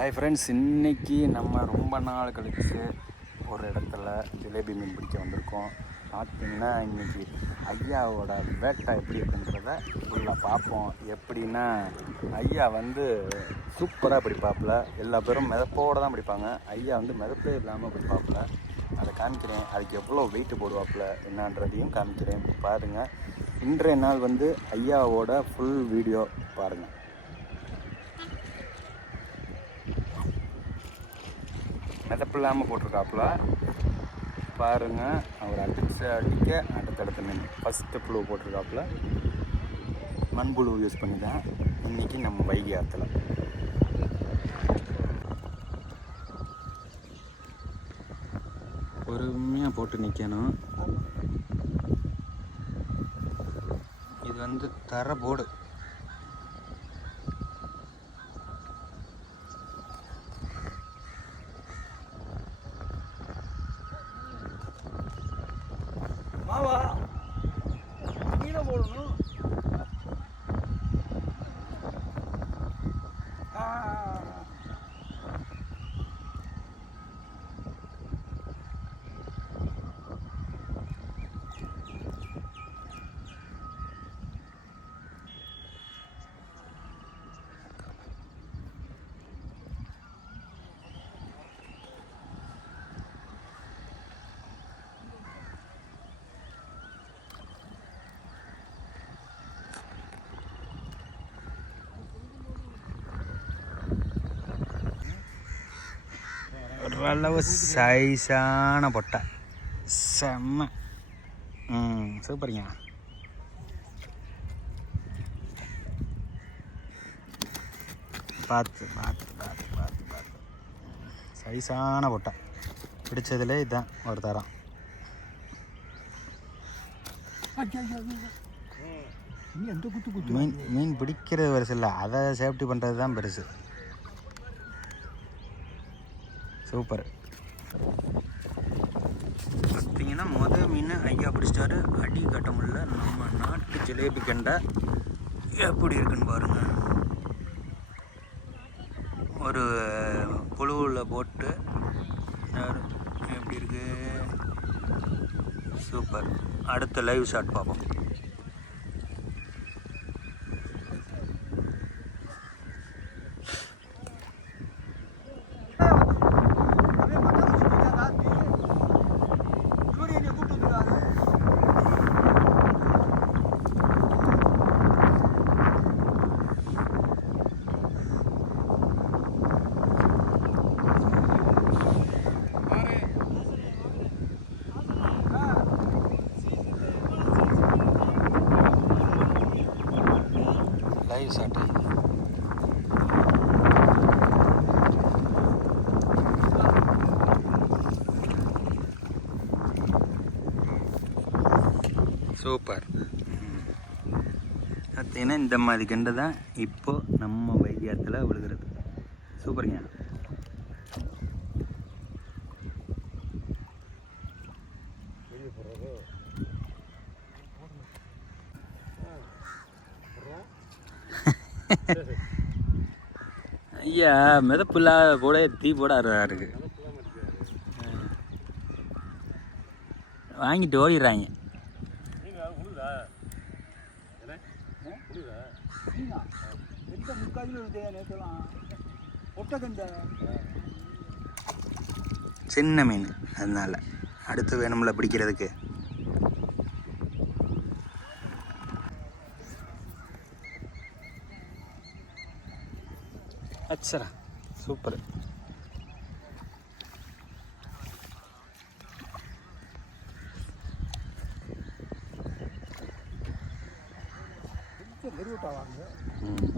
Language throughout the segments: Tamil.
ஹாய் ஃப்ரெண்ட்ஸ் இன்னைக்கு நம்ம ரொம்ப நாள் கழித்து ஒரு இடத்துல ஜிலேபி மீன் பிடிக்க வந்திருக்கோம். பார்த்தீங்கன்னா இன்றைக்கி ஐயாவோட வேட்டை எப்படி இருக்குன்றத ஃபுல்லாக பார்ப்போம். எப்படின்னா ஐயா வந்து சூப்பராக பிடிப்பாப்புல. எல்லா பேரும் மிதப்போடு தான் பிடிப்பாங்க. ஐயா வந்து மிதப்பே இல்லாமல் பிடிப்பாப்புல. அதை காமிக்கிறேன். அதுக்கு எவ்வளோ வெயிட் போடுவாப்புல என்னன்றதையும் காமிக்கிறேன். பாருங்கள் இன்றைய நாள் வந்து ஐயாவோட ஃபுல் வீடியோ பாருங்கள் மிதப்பு இல்லாமல் போட்டிருக்காப்புல. பாருங்க அவர் அடிச்ச அடிக்க அடுத்தடுத்த நின்று ஃபஸ்ட்டு புழு போட்டிருக்காப்புல. மண்புழு யூஸ் பண்ணி தான் இன்றைக்கி நம்ம வைகை ஆற்றுல பொறுமையாக போட்டு நிற்கணும் இது வந்து தர போர்டு ஓரளவு சைஸான பொட்டை செம்ம ம் சூப்பருங்க பார்த்து பார்த்து பார்த்து பார்த்து பார்த்து சைஸான பொட்டை பிடிச்சதுல இதுதான் ஒரு தரம் மீன் மீன் பிடிக்கிறது பெருசு இல்லை அதை சேஃப்டி பண்ணுறது தான் பெருசு சூப்பர். பார்த்தீங்கன்னா மொதல் மீன் ஐயா பிடிச்சிட்டாரு. அடி கட்ட முடியல. நம்ம நாட்டு ஜிலேபி கண்டை எப்படி இருக்குன்னு பாருங்கள் ஒரு புழுவில் போட்டு எப்படி இருக்குது சூப்பர். அடுத்த லைவ் ஷாட் பார்ப்போம். Live super. பார்த்தீங்கன்னா இந்த மாதிரி கண்டு தான் இப்போது நம்ம வைத்தியத்தில் விழுகிறது? சூப்பருங்க. ஐயா மிதப்பு இல்லாத போட தீ போட இருக்கு. வாங்கிட்டு ஓடிடுறாங்க சின்ன மீன் அதனால. அடுத்து வேணும்ல பிடிக்கிறதுக்கு. அச்சரா சூப்பர் கொஞ்சம் நெருவட்டா வாங்க. ம்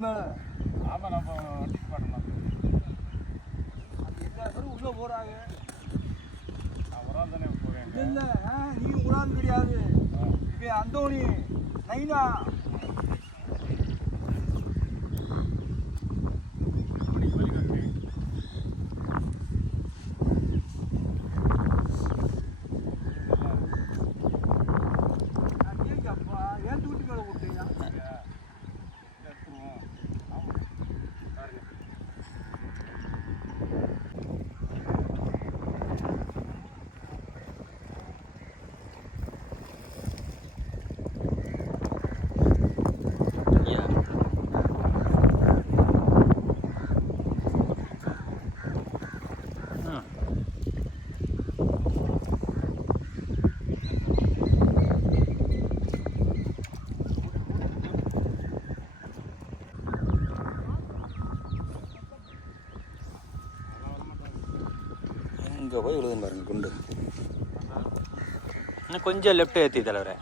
மேல. அது எல்லா பேரும் உள்ள போறாங்க இல்ல, நீ உடான் கிடையாது. இவன் அந்தோணி நைனா. விழுதுன்னு பாருங்க குண்டு. இன்னும் கொஞ்சம் லெஃப்ட் ஏற்றி தலைவரே.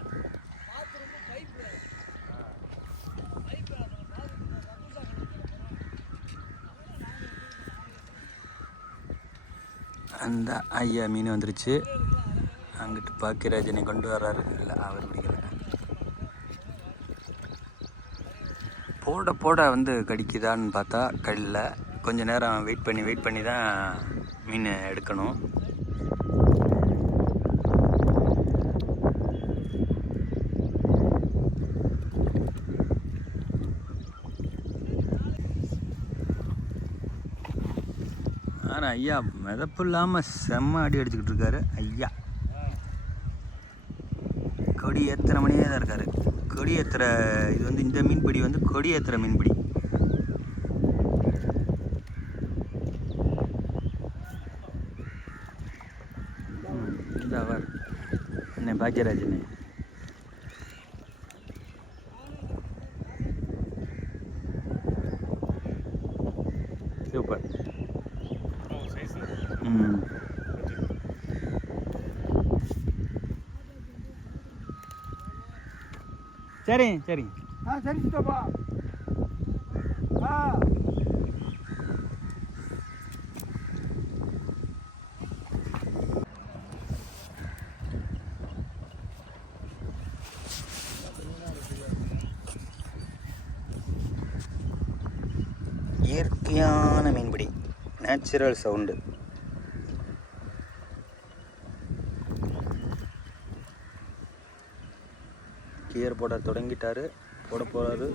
அந்த ஐயா மீன் வந்துருச்சு. அங்கிட்டு பாக்கியராஜனை கொண்டு வர்றாரு. இல்லை அவர் பிடிக்கல போட போட வந்து கடிக்குதான்னு பார்த்தா கல்ல. கொஞ்ச நேரம் வெயிட் பண்ணி வெயிட் பண்ணி தான் மீன் எடுக்கணும். ஆனால் ஐயா? மிதப்பு இல்லாமல் செம்ம அடி அடிச்சுக்கிட்டு இருக்காரு ஐயா. கொடி ஏற்றுற மணியே தான் இருக்காரு. கொடி ஏற்றுற இது வந்து இந்த மீன்பிடி வந்து கொடி ஏற்றுற மீன்பிடி. இந்த அவர் என்ன பாக்கியராஜனே சூப்பர் ம் சரி சரி ஆ சரி சித்தப்பா ஆ. இயற்கையான மீன்பிடி நேச்சுரல் சவுண்டு கியர் போட தொடங்கிட்டாரு. போட போறாரு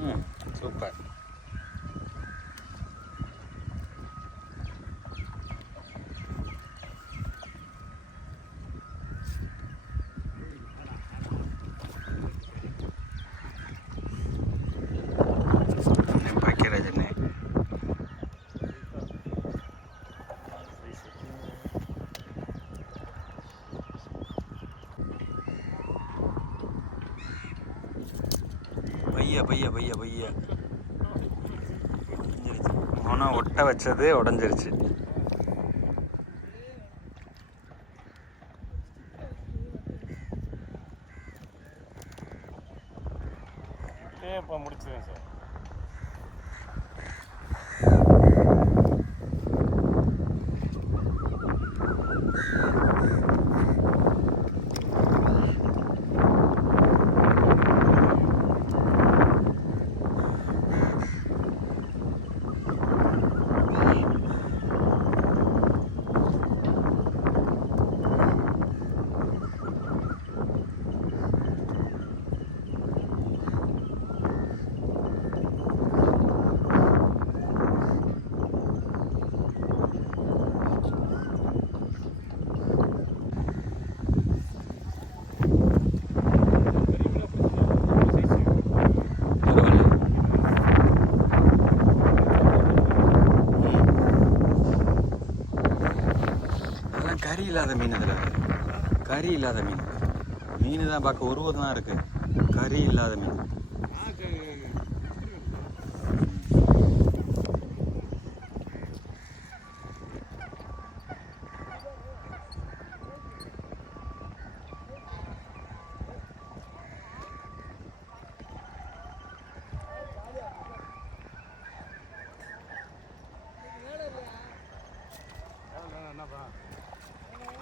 ம் சூப்பர் பாக்கியராஜனே பைய பைய பைய பைய. உடஞ்சிருச்சு. ஆனால் ஒட்ட வச்சது உடஞ்சிருச்சு. இப்போ முடிச்சிடுறேன் சார் அதெல்லாம் கறி இல்லாத மீன் அதில் கறி இல்லாத மீன். மீன் தான் பார்க்க உருவம் தான் இருக்குது கறி இல்லாத மீன்.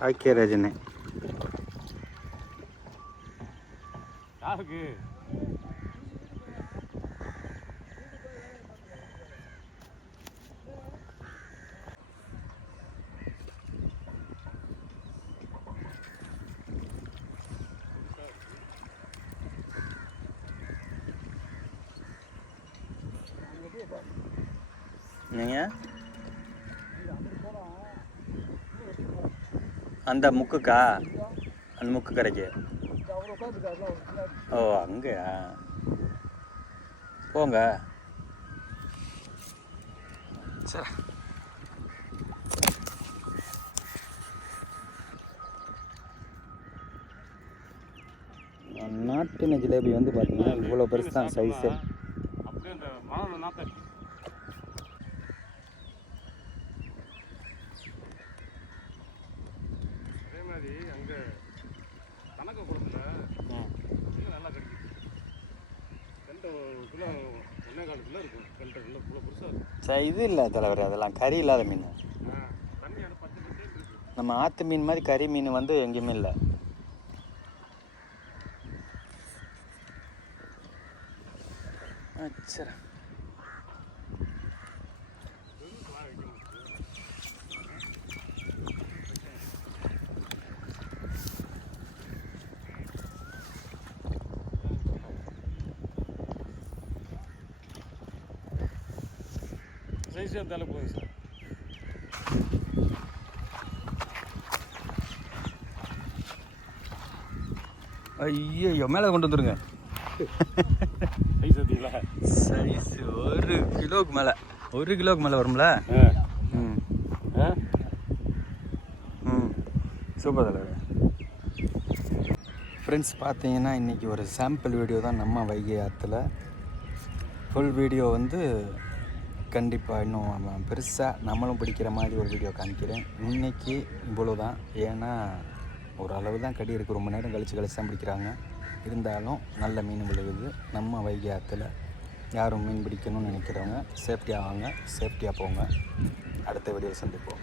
பாக்கியராஜனே யாருக்கு? நீங்கள் அந்த முக்குக்கா? அந்த முக்கு கரைக்கு ஓ அங்கேயா? போங்க. சரி. நாட்டின ஜிலேபி வந்து பார்த்தீங்கன்னா இவ்வளோ பெருசு தான் சைஸு சரி இது இல்லை தலைவர் அதெல்லாம் கறி இல்லாத மீன். நம்ம ஆற்று மீன் மாதிரி கறி மீன் வந்து எங்கேயுமே இல்லை. சரி. எடுத்தாலே போதும் சார். ஐயோ மேலே கொண்டு வந்துருங்க. சைஸ் எடுத்தீங்களா சைஸ் ஒரு கிலோவுக்கு மேலே. ஒரு கிலோவுக்கு மேலே வரும்ல? ம். ம். சூப்பர் தலைவர். ஃப்ரெண்ட்ஸ் பார்த்தீங்கன்னா இன்றைக்கி ஒரு சாம்பிள் வீடியோ தான் நம்ம வைகை ஆற்றுல ஃபுல் வீடியோ வந்து கண்டிப்பாக இன்னும் பெருசாக நம்மளும் பிடிக்கிற மாதிரி ஒரு வீடியோ காமிக்கிறேன். இன்றைக்கி இவ்வளோ தான் ஏன்னா ஒரு அளவு தான் கடி இருக்குது ரொம்ப நேரம் கழித்து கழிச்சு தான் பிடிக்கிறாங்க. இருந்தாலும் நல்ல மீன் விழுகுது நம்ம வைகை ஆற்றுல யாரும் மீன் பிடிக்கணும்னு நினைக்கிறவங்க சேஃப்டியாக வாங்க. சேஃப்டியாக போங்க. அடுத்த வீடியோ சந்திப்போம்.